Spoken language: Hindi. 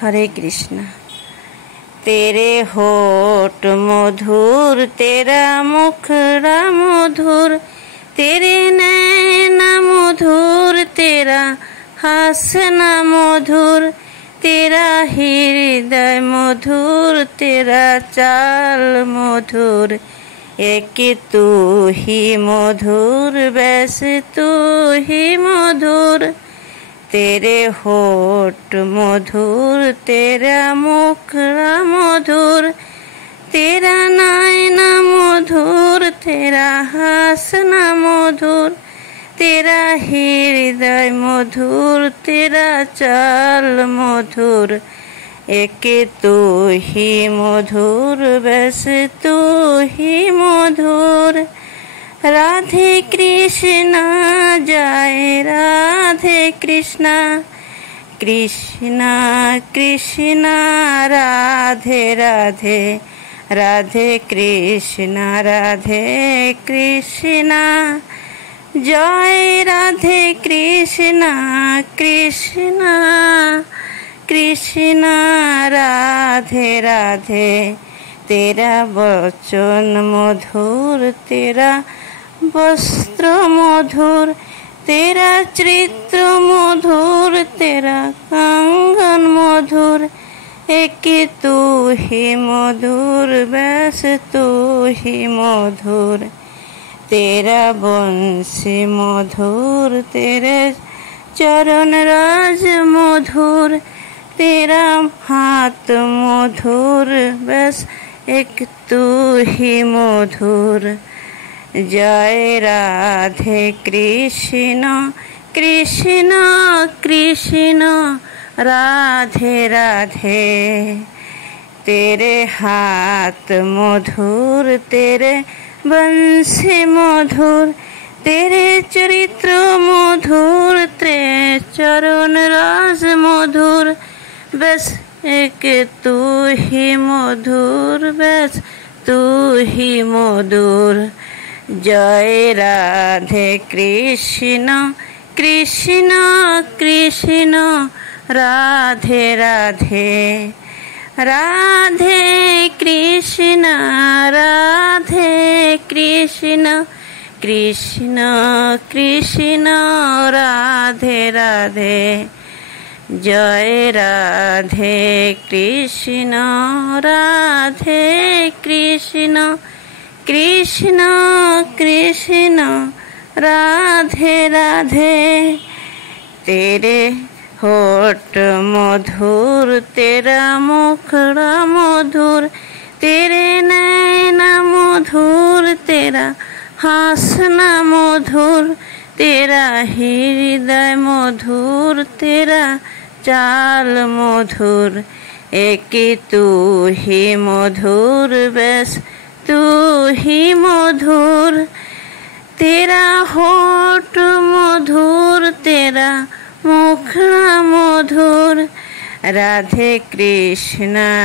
हरे कृष्ण। तेरे होठ मधुर, तेरा मुखड़ा मधुर, तेरे नैना मधुर, तेरा हंसना मधुर, तेरा हृदय मधुर, तेरा चाल मधुर। एक तू ही मधुर, वैसे तू ही मधुर। तेरे होठ मधुर, तेरा मुखड़ा मधुर, तेरा नैना मधुर, तेरा हंसना मधुर, तेरा हृदय मधुर, तेरा चाल मधुर। एक तू ही मधुर, वैसे तू ही मधुर। राधे कृष्णा जय राधे कृष्णा, कृष्णा कृष्णा राधे राधे, राधे कृष्णा राधे कृष्णा। जय राधे कृष्णा कृष्णा कृष्णा राधे राधे। तेरा वचन मधुर, तेरा वस्त्र मधुर, तेरा चित्र मधुर, तेरा कंगन मधुर। एक तू ही मधुर, बस तू ही मधुर। तेरा बंसी मधुर, तेरे चरण राज मधुर, तेरा हाथ मधुर, बस एक तू ही मधुर। जय राधे कृष्ण कृष्ण कृष्ण राधे राधे। तेरे हाथ मधुर, तेरे बंसी मधुर, तेरे चरित्र मधुर, तेरे चरण राज मधुर, बस एक तू ही मधुर, बस तू ही मधुर। जय राधे कृष्ण कृष्ण कृष्ण राधे राधे। राधे कृष्ण राधे कृष्ण, कृष्ण कृष्ण राधे राधे। जय राधे कृष्ण राधे कृष्ण, कृष्ण कृष्ण राधे राधे। तेरे होठ मधुर, तेरा मुखड़ा मधुर, तेरे नैना मधुर, तेरा हंसना मधुर, तेरा हृदय मधुर, तेरा चाल मधुर। एक तू ही मधुर, बस तू ही मधुर। तेरा होठ मधुर, तेरा मुखड़ा मधुर। राधे कृष्णा।